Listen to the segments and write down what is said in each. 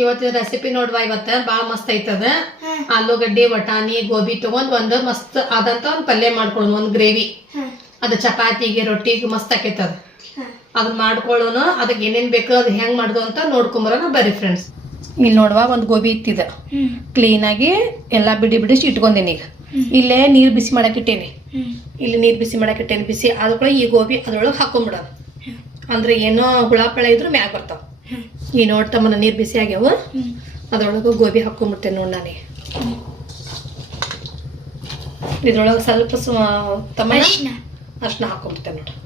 ಇವತ್ತಿನ ರೆಸಿಪಿ ನೋಡುವ ಇವತ್ತ? ಬಾಳ ಮಸ್ತ್ ಐತದ. ಆಲೂಗಡ್ಡೆ ವಟಾಣಿ ಗೋಬಿ ತಗೊಂಡ್ ಒಂದ್ ಮಸ್ತ್ ಆದಂತ ಒಂದ್ ಪಲ್ಯ ಮಾಡ್ಕೊಳ್ಳೋಣ ಒಂದ್ ಗ್ರೇವಿ. ಅದ ಚಪಾತಿಗೆ ರೊಟ್ಟಿಗೆ ಮಸ್ತ್ ಆಕೈತದ. ಅದನ್ನ ಮಾಡ್ಕೊಳ್ಳೋಣ ಅದಕ್ಕೆ ಏನೇನ್ ಬೇಕು ಅದ್ ಹೆಂಗ್ ಮಾಡುದು ಅಂತ ನೋಡ್ಕೊಂಬರೋಣ ಬರ್ರಿ ಫ್ರೆಂಡ್ಸ್ ಇಲ್ಲಿ ನೋಡುವ ಒಂದ್ ಗೋಬಿ ಇತ್ತಿದ. ಕ್ಲೀನ್ ಆಗಿ ಎಲ್ಲಾ ಬಿಡಿ ಬಿಡಿಸಿ ಇಟ್ಕೊಂಡೇನಿ ಈಗ. ಇಲ್ಲೇ ನೀರ್ ಬಿಸಿ ಮಾಡಕ್ ಇಟ್ಟೇನಿ. ಇಲ್ಲಿ ನೀರ್ ಬಿಸಿ ಮಾಡಕ್ ಇಟ್ಟೇನಿ. ಬಿಸಿ ಅದ್ರೊಳಗೆ ಈ ಗೋಬಿ ಅದ್ರೊಳಗೆ ಹಾಕೊಂಡ್ಬಿಡೋದು ಅಂದ್ರೆ ಏನೋ ಹುಳ ಪಳ ಇದ್ರು ಮ್ಯಾಗ ಬರ್ತಾವ. ಈ ನೋಡ್ತಮ್ಮನ ನೀರು ಬಿಸಿ ಆಗ್ಯಾವ? ಅದ್ರೊಳಗೆ ಗೋಬಿ ಹಾಕೊಂಡ್ಬಿಡ್ತೇನೆ ನೋಡ್ ನಾನೇ. ಇದ್ರೊಳಗೆ ಸ್ವಲ್ಪ ತಮ್ಮ ಅರ್ಶಿನ ಹಾಕೊಂಡ್ಬಿಡ್ತೇನೆ ನೋಡ್ರಿ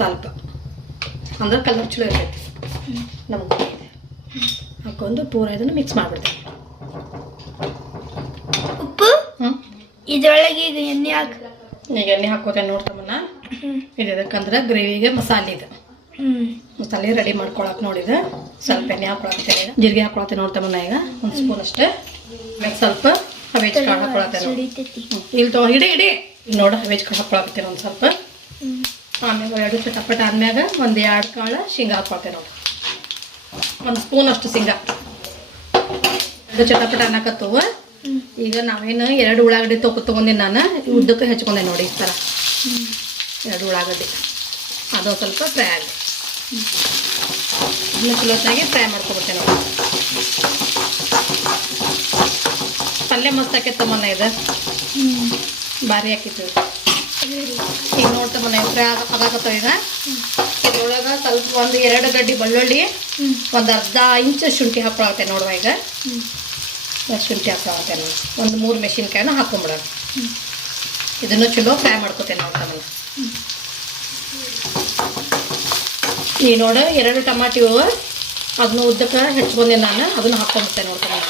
ಸ್ವಲ್ಪ. ಅಂದ್ರೆ ಕಲರ್ ಚಲೋ ಇರ್ತೈತಿ. ನಮ್ಗೆ ಹಾಕೊಂಡು ಪೂರ ಇದನ್ನು ಮಿಕ್ಸ್ ಮಾಡ್ಬಿಡ್ತೇನೆ. ಉಪ್ಪು? ಇದ್ರೊಳಗೆ ಈಗ ಎಣ್ಣೆ ಹಾಕ ಈಗ ಎಣ್ಣೆ ಹಾಕೋತೇನೆ ನೋಡ್ತಮ್ಮನ ಇದು ಇದಕ್ಕಂದ್ರೆ ಗ್ರೇವಿಗೆ ಮಸಾಲೆ ಇದು. ಮಸಾಲೆ ರೆಡಿ ಮಾಡ್ಕೊಳಕ್ ನೋಡಿದ ಸ್ವಲ್ಪ ಎಣ್ಣೆ ಹಾಕೊಳತ್ತೇನೆ ಜೀರಿಗೆ ಹಾಕೊಳತ್ತೇನೆ ನೋಡ್ತಮ್ಮನ ಈಗ. ಒಂದು ಸ್ಪೂನ್ ಅಷ್ಟೇ. ಸ್ವಲ್ಪ ಹವೇಜ್ ಕಾಳು ಹಾಕೊಳತ್ತೆ ಇಲ್ಲಿ ತಗೋ ಇಡಿ ಇಡಿ ನೋಡಿ ಹವೇಜ್ ಕಾಳು ಹಾಕೊಳಕತ್ತೇನೆ ಒಂದು ಸ್ವಲ್ಪ. ಆಮೇಲೆ ಎರಡು ಚಟಪಟ ಆದ್ಮ್ಯಾಗ ಒಂದು ಎರಡು ಕಾಳು ಶೇಂಗಾ ಹಾಕೊಳ್ತೇನೆ ನೋಡಿ. ಒಂದು ಸ್ಪೂನ್ ಅಷ್ಟು ಶೇಂಗಾ. ಎರಡು ಚಟಪಟ ಅನ್ನಕತ್ತವ ಈಗ ನಾವೇನು ಎರಡು ಉಳ್ಳಾಗಡ್ಡಿ ತೊಗೊ ತೊಗೊಂಡಿನಿ ನಾನು. ಉದ್ದಕ್ಕೆ ಹೆಚ್ಕೊಂಡೆ ನೋಡಿ ಈ ಥರ ಎರಡು ಉಳ್ಳಾಗಡ್ಡಿ. ಅದೊಂದು ಸ್ವಲ್ಪ ಫ್ರೈ ಆಗಲಿ ಇದನ್ನ ಚಲೋತ್ತಾಗಿ ಫ್ರೈ ಮಾಡ್ಕೊಬಿಡ್ತೇನೆ ನಾವು ಪಲ್ಯ ಮಸ್ತ್ ಆಕೈತಮ್ಮನ ಇದು ಹ್ಮ್ ಭಾರಿ ಹಾಕಿತ್ತು ಈಗ ನೋಡ್ತಾ ನೋಡ್ತಮ್ಮನ ಫ್ರೈ ಆಗ ಆಗಾಕತ್ತಾವ ಈಗ. ಇದ್ರೊಳಗೆ ಸ್ವಲ್ಪ ಒಂದು ಎರಡು ಗಡ್ಡಿ ಬೆಳ್ಳುಳ್ಳಿ, ಒಂದು ಅರ್ಧ ಇಂಚು ಶುಂಠಿ ಹಾಕೊಳತ್ತೆ ನೋಡುವ ಈಗ. ಹ್ಞೂ ಶುಂಠಿ ಹಾಕೊಳತ್ತೆ ನಾನು ಒಂದು ಮೂರು ಮೆಣಸಿನ್ಕಾಯಿನ ಹಾಕೊಂಬಿಡೋಣ ಇದನ್ನು ಚಲೋ ಫ್ರೈ ಮಾಡ್ಕೊತೇನೆ ನೋಡ್ತಮ್ಮನ ಈ ನೋಡ ಎರಡು ಟಮಾಟಿ ಹೂವು ಅದನ್ನ ಉದ್ದಕ್ಕೆ ಹೆಚ್ಕೊಂಡೆ ನಾನು ಅದನ್ನು ಹಾಕ್ಕೊಂಬಿಟ್ಟೆ ನೋಡ್ತೇನೆ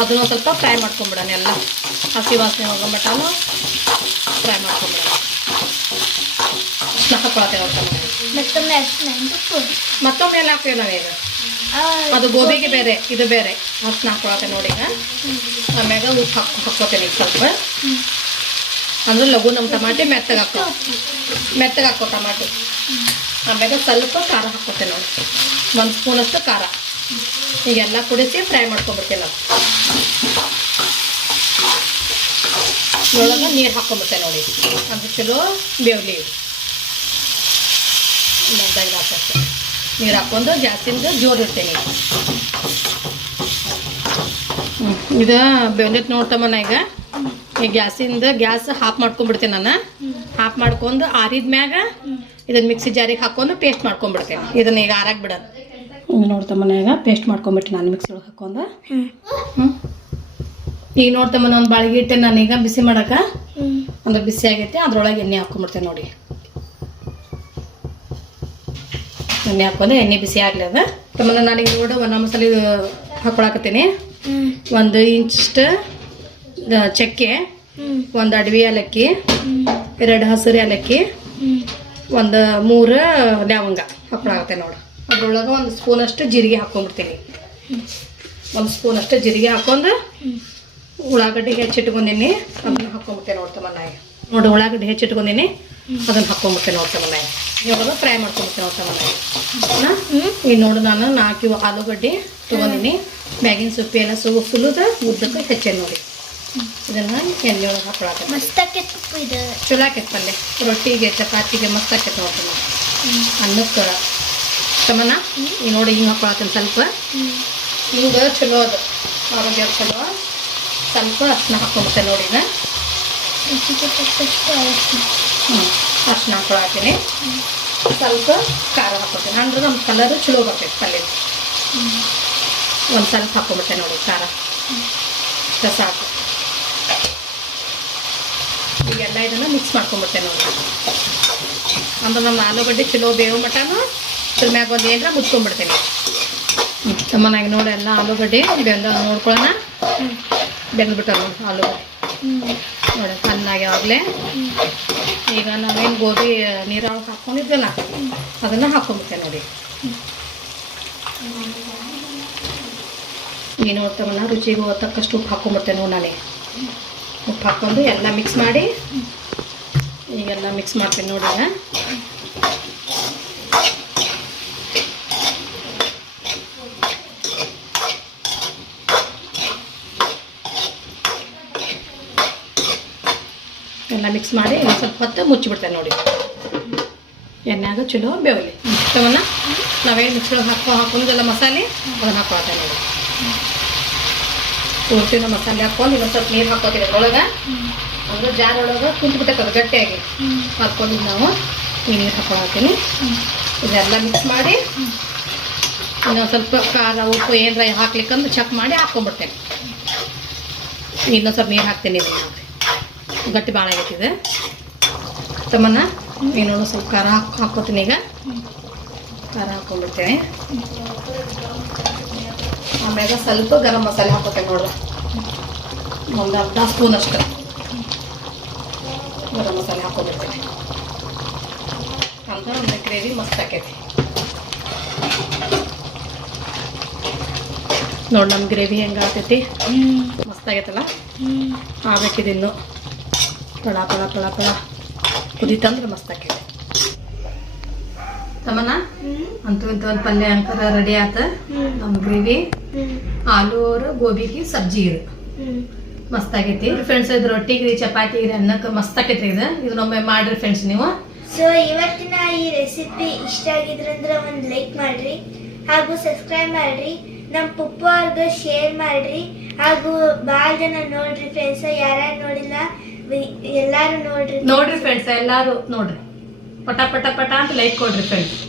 ಅದನ್ನು ಸ್ವಲ್ಪ ಫ್ರೈ ಮಾಡ್ಕೊಂಬಿಡೋಣ ಎಲ್ಲ. ಹಸಿ ವಾಸನೆ ಹೋಗಮಟನು ಫ್ರೈ ಮಾಡ್ಕೊಂಬಿಡೋಣ. ಹಾಕೊಳತ್ತೆ ನೋಡ್ತಾನೆ ಮತ್ತೊಮ್ಮೆ ಮತ್ತೊಮ್ಮೆ ಎಲ್ಲ ಹಾಕ್ತೇವೆ ನಾವೀಗ? ಅದು ಗೋಬಿಗೆ ಬೇರೆ ಇದು ಬೇರೆ. ಅರ್ಶಿನ ಹಾಕೊಳತ್ತೆ ನೋಡಿ ಈಗ. ಆಮ್ಯಾಗ ಉಪ್ಪು ಹಾಕಿ ಹಾಕ್ಕೋತೇನೆ ಈಗ ಸ್ವಲ್ಪ. ಅಂದ್ರೆ ಲಘು ನಮ್ಮ ಟಮಾಟೆ ಮೆತ್ತಗೆ ಹಾಕೋ. ಮೆತ್ತಗೆ ಹಾಕೋ ಟಮಾಟಿ. ಆಮ್ಯಾಗ ಸ್ವಲ್ಪ ಖಾರ ಹಾಕ್ಕೋತೇನೆ ನೋಡಿ. ಒಂದು ಸ್ಪೂನಷ್ಟು ಖಾರ. ಈಗೆಲ್ಲ ಕುಡಿಸಿ ಫ್ರೈ ಮಾಡ್ಕೊಂಬಿಡ್ತೇನೆ ನಾವು. ಒಳಗೆ ನೀರು ಹಾಕ್ಕೊಂಬಿಡ್ತೇನೆ ನೋಡಿ. ಅದು ಚಲೋ ಬೇವ್ಲಿ. ನೀರು ಹಾಕ್ಕೊಂಡು ಜಾಸ್ತಿಂದ ಜೋರು ಇರ್ತೇನೆ ಹ್ಞೂ ಇದು ಬೆಂದೈತೆ ನೋಡ್ತಮ್ಮನ ಈಗ. ಈ ಗ್ಯಾಸಿಂದ ಗ್ಯಾಸ್ ಹಾಫ್ ಮಾಡ್ಕೊಂಡ್ಬಿಡ್ತೀನಿ ನಾನು. ಹಾಫ್ ಮಾಡ್ಕೊಂಡು ಆರಿದ ಮ್ಯಾಗ ಇದನ್ನ ಮಿಕ್ಸಿ ಜಾರಿಗೆ ಹಾಕೊಂಡು ಪೇಸ್ಟ್ ಮಾಡ್ಕೊಂಡ್ಬಿಡ್ತೇನೆ. ಇದನ್ನ ಈಗ ಆರಾಕ್ ಬಿಡೋದು. ನೋಡ್ತಮ್ಮನ ಈಗ ಪೇಸ್ಟ್ ಮಾಡ್ಕೊಂಡ್ಬಿಟ್ಟು ನಾನು ಮಿಕ್ಸಿ ಒಳಗೆ ಹಾಕೊಂಡು. ಈಗ ನೋಡ್ತಮ್ಮನ ಒಂದು ಬಾಳಿಗೆ ಇಟ್ಟೆ ನಾನು ಈಗ ಬಿಸಿ ಮಾಡಕ. ಅಂದ್ರೆ ಬಿಸಿ ಆಗೈತೆ ಅದ್ರೊಳಗೆ ಎಣ್ಣೆ ಹಾಕೊಂಡ್ಬಿಡ್ತೇನೆ ನೋಡಿ. ಎಣ್ಣೆ ಹಾಕೊಂಡು ಎಣ್ಣೆ ಬಿಸಿ ಆಗಲಿ ಅದ ತಮ್ಮನ ನಾನೀಗ ನೋಡು ಒಣ ಮಸಾಲೆ ಹಾಕೊಳಕತ್ತೀನಿ. ಒಂದು ಇಂಚಷ್ಟು ಚಕ್ಕೆ. ಒಂದು ಅಡವಿ ಏಲಕ್ಕಿ. ಎರಡು ಹಸಿರು ಏಲಕ್ಕಿ. ಒಂದು ಮೂರು ಲವಂಗ ಹಾಕ್ಕೊಳಾಗುತ್ತೆ ನೋಡಿ. ಅದ್ರೊಳಗೆ ಒಂದು ಸ್ಪೂನಷ್ಟು ಜೀರಿಗೆ ಹಾಕೊಂಡ್ಬಿಡ್ತೀನಿ. ಒಂದು ಸ್ಪೂನಷ್ಟು ಜೀರಿಗೆ ಹಾಕೊಂಡು ಉಳ್ಳಾಗಡ್ಡೆ ಹೆಚ್ಚಿಟ್ಕೊಂಡಿನಿ. ಅದನ್ನ ಹಾಕ್ಕೊಂಬಿಡ್ತೇನೆ ನೋಡ್ತಮ್ಮ ನಾಯಿ. ನೋಡಿ ಉಳ್ಳಾಗಡ್ಡಿ ಹೆಚ್ಚಿಟ್ಕೊಂಡಿನಿ. ಅದನ್ನ ಹಾಕ್ಕೊಂಬಿಡ್ತೇನೆ ನೋಡ್ತಮ್ಮ ನಾಯಿ. ಇವಾಗ ಫ್ರೈ ಮಾಡ್ಕೊಂಬಿಡ್ತೇನೆ ನೋಡ್ತಮ್ಮ ನಾಯಿ. ಈಗ ನೋಡು ನಾನು ನಾಲ್ಕು ಆಲೂಗಡ್ಡೆ ತೊಗೊಂಡಿನಿ. ಮ್ಯಾಗಿನ ಸೊಪ್ಪು ಎಲ್ಲ ಸುಲಿದ ಉದ್ದಕ್ಕೆ ಹೆಚ್ಚೆ ನೋಡಿ. ಇದನ್ನ ಎಣ್ಣೆ ಒಳಗೆ ಹಾಕೊಳಕ ಮಸ್ತ್ ತುಪ್ಪ ಇದೆ. ಚಲೋ ಆಕೈತೆ ಪಲ್ಯ ರೊಟ್ಟಿಗೆ ಚಪಾತಿಗೆ ಮಸ್ತ್ ಆಕೈತೆ ನೋಡ್ತೀನಿ ಹ್ಮ್. ಅನ್ನಕ್ಕೆ ತಮ್ಮನ ಈ ನೋಡಿ ಹಿಂಗೆ ಹಾಕೊಳತ್ತೀನಿ ಸ್ವಲ್ಪ. ಹಿಂಗೆ ಚಲೋ ಅದು. ಆರೋಗ್ಯ ಚಲೋ. ಸ್ವಲ್ಪ ಅರ್ಶಿನ ಹಾಕೊಂಡ್ಬಿಟ್ಟೆ ನೋಡಿ ನಾ. ಹ್ಞೂ ಅರ್ಶಿನ ಹಾಕೊಳತ್ತೀನಿ ಸ್ವಲ್ಪ ಖಾರ ಹಾಕೋತೀನಿ ಅಂದ್ರೆ ನಮ್ಮ ಕಲರ್ ಚಲೋ ಬರ್ತೈತೆ ಪಲ್ಯ ಒಂದು ಸ್ವಲ್ಪ ಹಾಕೊಂಡ್ಬಿಟ್ಟೆ ನೋಡಿ ಖಾರ. ಸಾಕು. ಈಗೆಲ್ಲ ಇದನ್ನು ಮಿಕ್ಸ್ ಮಾಡ್ಕೊಂಬಿಟ್ಟೆ ನೋಡಿ. ಅಂದ್ರೆ ನಮ್ಮ ಆಲೂಗಡ್ಡೆ ಚಲೋ ಬೇವು ಮಟನು ಅದ್ರ ಮ್ಯಾಗ ಒಂದು ಏನರ ಮುಚ್ಕೊಂಡ್ಬಿಡ್ತೇನೆ ತಮ್ಮನಾಗಿ ನೋಡಿ ಎಲ್ಲ ಆಲೂಗಡ್ಡೆ ಬೆಂದ ನೋಡ್ಕೊಳ್ಳೋಣ. ಬೆಂದ್ಬಿಟ್ಟ ಆಲೂಗಡ್ಡೆ. ನೋಡಿ ಚೆನ್ನಾಗಿ ಆಗಲೇ ಈಗ ನಾವೇನು ಗೋಧಿ ನೀರಾಳು ಹಾಕ್ಕೊಂಡಿದ್ವಲ್ಲ ಅದನ್ನು ಹಾಕೊಂಡ್ಬಿಟ್ಟೆ ನೋಡಿ. ಈ ನೋಡ್ತವನ್ನ ರುಚಿಗೆ ತಕ್ಕಷ್ಟು ಉಪ್ಪು ಹಾಕೊಂಡ್ಬಿಟ್ಟೆ ನೋಡಿ ನಾನೇ. ಉಪ್ಪು ಹಾಕ್ಕೊಂಡು ಎಲ್ಲ ಮಿಕ್ಸ್ ಮಾಡಿ. ಈಗೆಲ್ಲ ಮಿಕ್ಸ್ ಮಾಡ್ತೀನಿ ನೋಡಿ ಎಲ್ಲ ಮಿಕ್ಸ್ ಮಾಡಿ ಸ್ವಲ್ಪ ಹೊತ್ತು ಮುಚ್ಚಿಬಿಡ್ತೇನೆ ನೋಡಿ. ಎಣ್ಣೆಗ ಚಲೋ ಬೇವಲಿ ಇಷ್ಟವನ್ನು ನಾವೇನು ಮಿಕ್ಸ್ ಹಾಕೋ ಹಾಕೊಂಡು ಎಲ್ಲ ಮಸಾಲೆ ಅದನ್ನು ಹಾಕೋತೇವೆ ನೋಡಿ. ಪೂರ್ತಿನ ಮಸಾಲೆ ಹಾಕೊಂಡು ಇನ್ನೊಂದು ಸ್ವಲ್ಪ ನೀರು ಹಾಕೋತೀವಿ ಅದ್ರೊಳಗೆ. ಅಂದ್ರೆ ಜಾರ್ ಒಳಗೆ ಕುಂತ್ಬಿಟ್ಟೈತೆ ಅದು ಗಟ್ಟಿಯಾಗಿ. ಹಾಕೊಂಡಿದ್ದು ನಾವು ಈ ನೀರು ಹಾಕೊಳತ್ತೀನಿ ಇದೆಲ್ಲ ಮಿಕ್ಸ್ ಮಾಡಿ ಇನ್ನೊಂದು ಸ್ವಲ್ಪ ಖಾರ ಉಪ್ಪು ಏನಾರ ಹಾಕ್ಲಿಕ್ಕಂದು ಚೆಕ್ ಮಾಡಿ ಹಾಕ್ಕೊಂಡ್ಬಿಡ್ತೇನೆ. ಇನ್ನೊಂದು ಸ್ವಲ್ಪ ನೀರು ಹಾಕ್ತೀನಿ ಇದನ್ನ. ಗಟ್ಟಿ ಭಾಳ ಆಗೈತಿದೆ ತಮ್ಮನ್ನ ಇನ್ನೊಂದು ಸ್ವಲ್ಪ ಖಾರ ಹಾಕ್ ಹಾಕೋತೀನಿ ಈಗ. ಖಾರ ಹಾಕ್ಕೊಂಡ್ಬಿಡ್ತೇನೆ ಆಮ್ಯಾಗ ಸ್ವಲ್ಪ ಗರಂ ಮಸಾಲೆ ಹಾಕೋತೇನೆ ನೋಡ್ರಿ. ಒಂದು ಅರ್ಧ ಸ್ಪೂನ್ ಅಷ್ಟು. ಗರಂ ಮಸಾಲೆ ಹಾಕೊಂಡ್ಬಿಡ್ತೇನೆ ಅಂತ ಒಂದು ಗ್ರೇವಿ ಮಸ್ತ್ ಆಕೈತಿ. ನೋಡಿ ನಮ್ಮ ಗ್ರೇವಿ ಹೆಂಗೆ ಆಗ್ತೈತಿ ಮಸ್ತ್ ಆಗೈತಲ್ಲ? ಹ್ಮ್. ಆಗ್ಬೇಕಿದೆ ಇನ್ನು ಪಳ ಪಳ ಪಳ. ಪಳ ಕುದಿತಂದ್ರೆ ಮಸ್ತ್ ಆಕೈತಿ. ತಮ್ಮನ ಅಂತೂ ಇಂತ ಒಂದು ಪಲ್ಯ ಅಂಕರ ರೆಡಿ ಆತ. ನಮ್ ನಮ್ಮ ಗ್ರೇವಿ ಆಲೂ ಅವರು ಗೋಬಿಗೆ ಸಬ್ಜಿ ಇದು. ಹ್ಮ್. ಮಸ್ತ್ ಆಗೈತಿ. ಫ್ರೆಂಡ್ಸ್ ಇದು ರೊಟ್ಟಿಗೆ ಚಪಾತಿಗೆ ಅನ್ನಕ್ಕೆ ಮಸ್ತ್ ಆಕೈತಿ ಇದು. ಇದನ್ನೊಮ್ಮೆ ಮಾಡ್ರಿ ಫ್ರೆಂಡ್ಸ್ ನೀವು. ಸೊ ಇವತ್ತಿನ ಈ ರೆಸಿಪಿ ಇಷ್ಟ ಆಗಿದ್ರಂದ್ರೆ ಒಂದ್ ಲೈಕ್ ಮಾಡ್ರಿ. ಹಾಗೂ ಸಬ್ಸ್ಕ್ರೈಬ್ ಮಾಡ್ರಿ. ನಮ್ ಪುಪ್ಪ ಅವ್ರಿಗೆ ಶೇರ್ ಮಾಡ್ರಿ. ಹಾಗೂ ಭಾಳ ಜನ ನೋಡ್ರಿ ಫ್ರೆಂಡ್ಸ್ ಯಾರ್ಯಾರು ನೋಡಿಲ್ಲ ಎಲ್ಲಾರು ನೋಡ್ರಿ. ನೋಡ್ರಿ ಫ್ರೆಂಡ್ಸ್ ಎಲ್ಲಾರು ನೋಡ್ರಿ. ಪಟ ಪಟ ಪಟ ಅಂತ ಲೈಕ್ ಕೊಡ್ರಿ ಫ್ರೆಂಡ್ಸ್